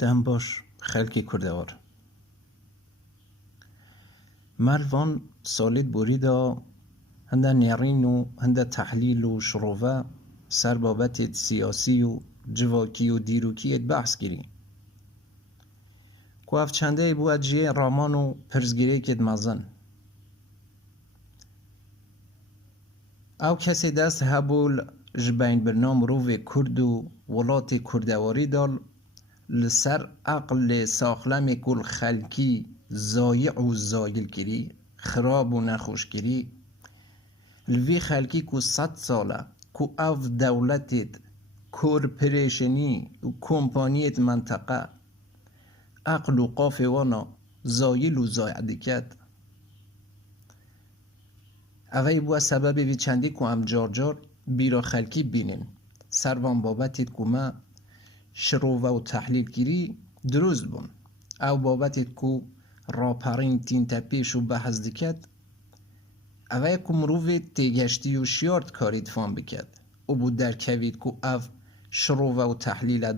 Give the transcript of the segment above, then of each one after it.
دەم باش خەلکی کوردەوەر مەلڤان ساڵێت بوریدا هەندە نێڕین و هەندە تەحلیل و شڕۆڤە سەر بابەتێت سیاسی و جڤاکی و دیروکیێت بەحس کری کو ئەف چەندەی بووە جێ ڕامان و پرسگیرێکێت مەزن ئەو کەسێ دەست هەبوو ji بینبرنا mirovê Kurd û welatê Kurdewarî da li ser eqlê saxlemê ku xelkî zayî û zayil kirî, xirab û nexweş kirî, li vî xelkî ku 100 sal e ku ev dewletêt korpirêşenî û kompaniyêt menteqe eql û qafê wan a zayil û zayî diket. Evê bûye sebebê vî çendî ku em car car bîra xelkî bînin ser van babetêt ku me şirove û tehlîl kirî dirûst bûn. Ew babetêt ku raperîn tîntepêş û behez diket, ev ye ku mirovê têgeştî û şiyar dikarî difan biket û bû derkevît ku ev şirove û tehlîl e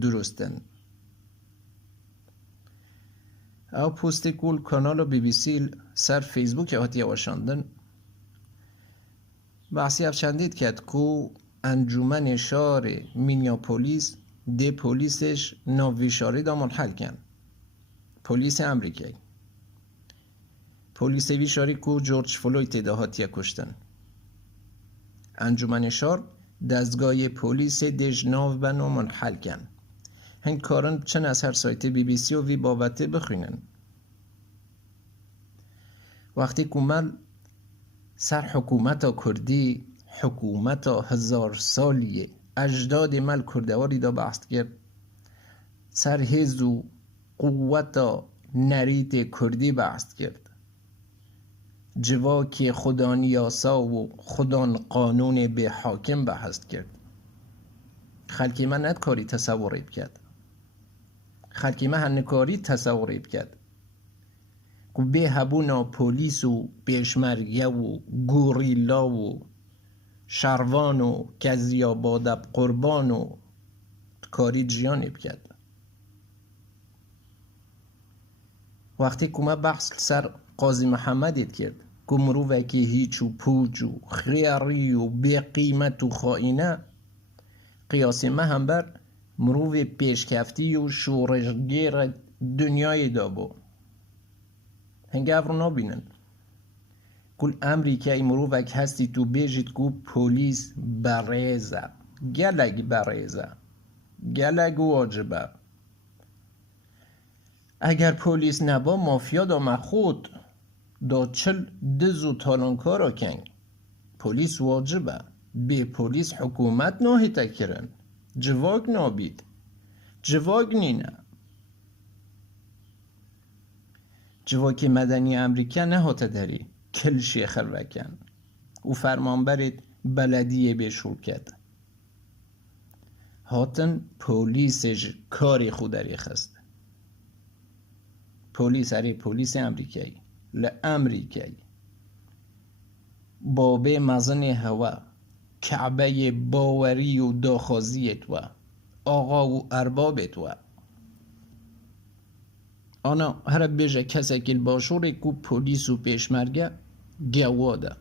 dirûst in. Ew postê ku li kanala BBC ser Facebookê hatiye weşandin, بحثی اف چندید کرد کو انجمن شار مینیاپولیس دی پولیسش ناویشاری دا منحل کن پولیس امریکایی پولیس ویشاری کو جورج فلوید دا هاتیه کشتن انجمن شار دستگاه پولیس دیج ناو بنو منحل کن هنگ کارن چند از هر سایت بی بی سی و وی بابته بخوینن وقتی کومل سر حکومت کردی حکومت هزار سالیه اجداد مل کردواری دا بحث کرد سر هز و قوت نریت کردی بحث کرد جواکی خدان یاسا و خدان قانون به حاکم بحث کرد خلکی من ندکاری تصوریب کرد خلکی من هنکاری تصوریب کرد که به هبونا پولیس و پیشمرگه و گوریلا و شروان و کزیا بادب قربان و کاری جیان بکرد وقتی که ما بحث سر قاضی محمد کرد که مروفه که هیچ و پوچ و خیاری و بی قیمت و خائنه قیاسی ما هم بر مروف پیشکفتی و شورشگیر دنیای دابو هنگه افرو نابینن کل امریکایی مروفک هستی تو بیجید که پولیس بریزه گلگ بریزه گلگ واجبه اگر پولیس نبا مافیا دا مخود دا چل دز و تالانکارا کنگ پولیس واجبه به پولیس حکومت ناهی تکرن جواگ نابید جواگ نینه جواکی مدنی امریکا نهاته داری کلشی خلوکن و فرمانبرت بلدیه بشور کرد هاتن پولیسش کاری خودری خست پولیس اره پولیس امریکایی لامریکایی بابه مزن هوا کعبه باوری و داخازیت و آقا و اربابت و آنا هر بیجه کسی که باشوری کو پولیس و پیشمرگه گواده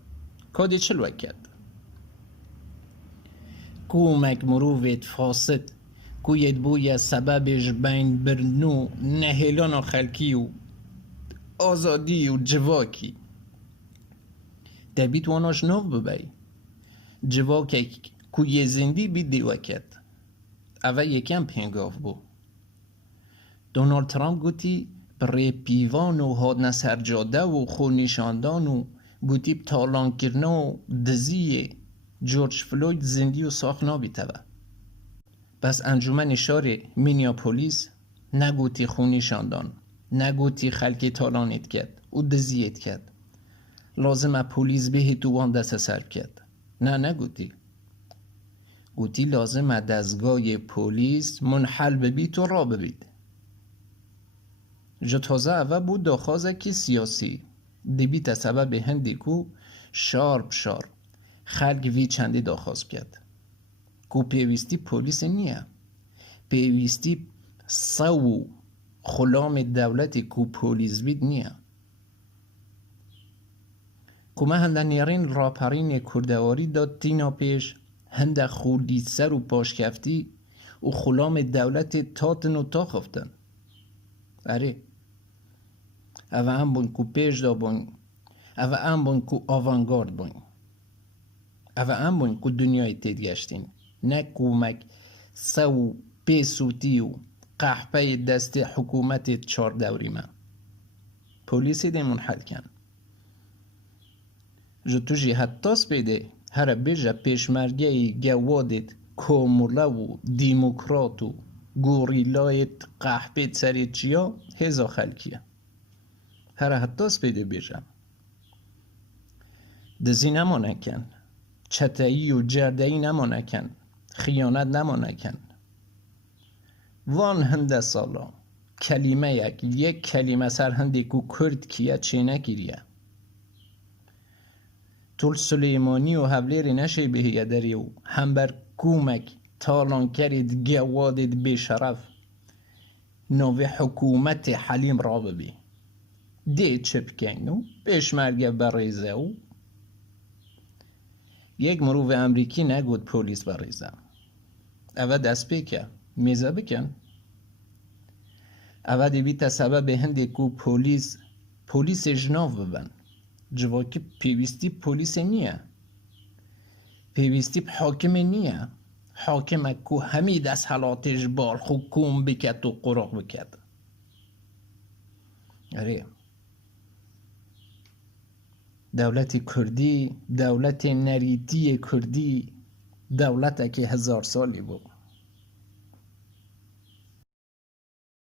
کادی چل وکد کو مک مروویت فاسد کو ید بوی سببش بین برنو نهیلان خلکی و آزادی و جواکی دبیت واناش نو ببی جواکی کو یه زندی بی دیوکد اوه یکم پینگاف بو دونالد ترامپ گوتی بری پیوان و هاد سرجاده و خونیشاندان و گوتی تالان کرنا و دزی جورج فلوید زندی و ساخ نابیته و بس انجمن شار مینیاپولیس نگوتی خونیشاندان نگوتی خلکی تالانیت کرد و دزیت کرد لازم پولیس به تو وان دست سر کرد نه نگوتی گوتی لازم دستگاه پولیس منحل ببید و را ببید جا تازه اوه بود داخوازه که سیاسی دبیت سبب هندی کو شار خلق وی چندی داخواز کرد کو پیویستی پولیس نیه پیویستی سو خلام دولتی کو پولیس بید نیه. کما هنده نیرین راپرین کردواری داد تینا پیش هنده خوردی سر و پاشکفتی و خلام دولت تاتن و تا خفتن. اره اوه هم بون کو پیش دا بون، اوه هم بون کو آوانگارد بون، اوه هم بون کو دنیای تید گشتین، نه کومک سو پیسوتی و قحپه دست حکومت 4 دوری من. پولیسی دیمون حل کن جو تو جی حتاس بیده هر بیجا پیشمرگه گوادت کوموله و دیموکرات و گوریلایت قحپه سری چیا هزا خلکیه هر حتاس بیده بیجا دزی نمانه کن، چتایی و جردهی نمانه کن، خیانت نمانه کن. وان هنده سالا کلمه یک کلمه سر هنده کو کرد کیه چه نگیریه. تول سلیمانی و حولیری نشه بهیه داری و هم بر کومک تالان کرد گوادت بشرف نوی حکومت حلیم را ببی ده چپکن و پیشمرگه بریزه و یک مروف امریکی نگود پولیس بریزه اوه دست بکن میزه بکن اوه دی بیتا سبب هنده کو پولیس جناف ببن جواکی پیوستی پولیس نیه پیوستی حاکم نیه حاکم کو همی دست حالاتش بال حکوم بکد و قراغ بکد. اره دولت کردی دولت نریتی کردی دولت که 1000 سالی بود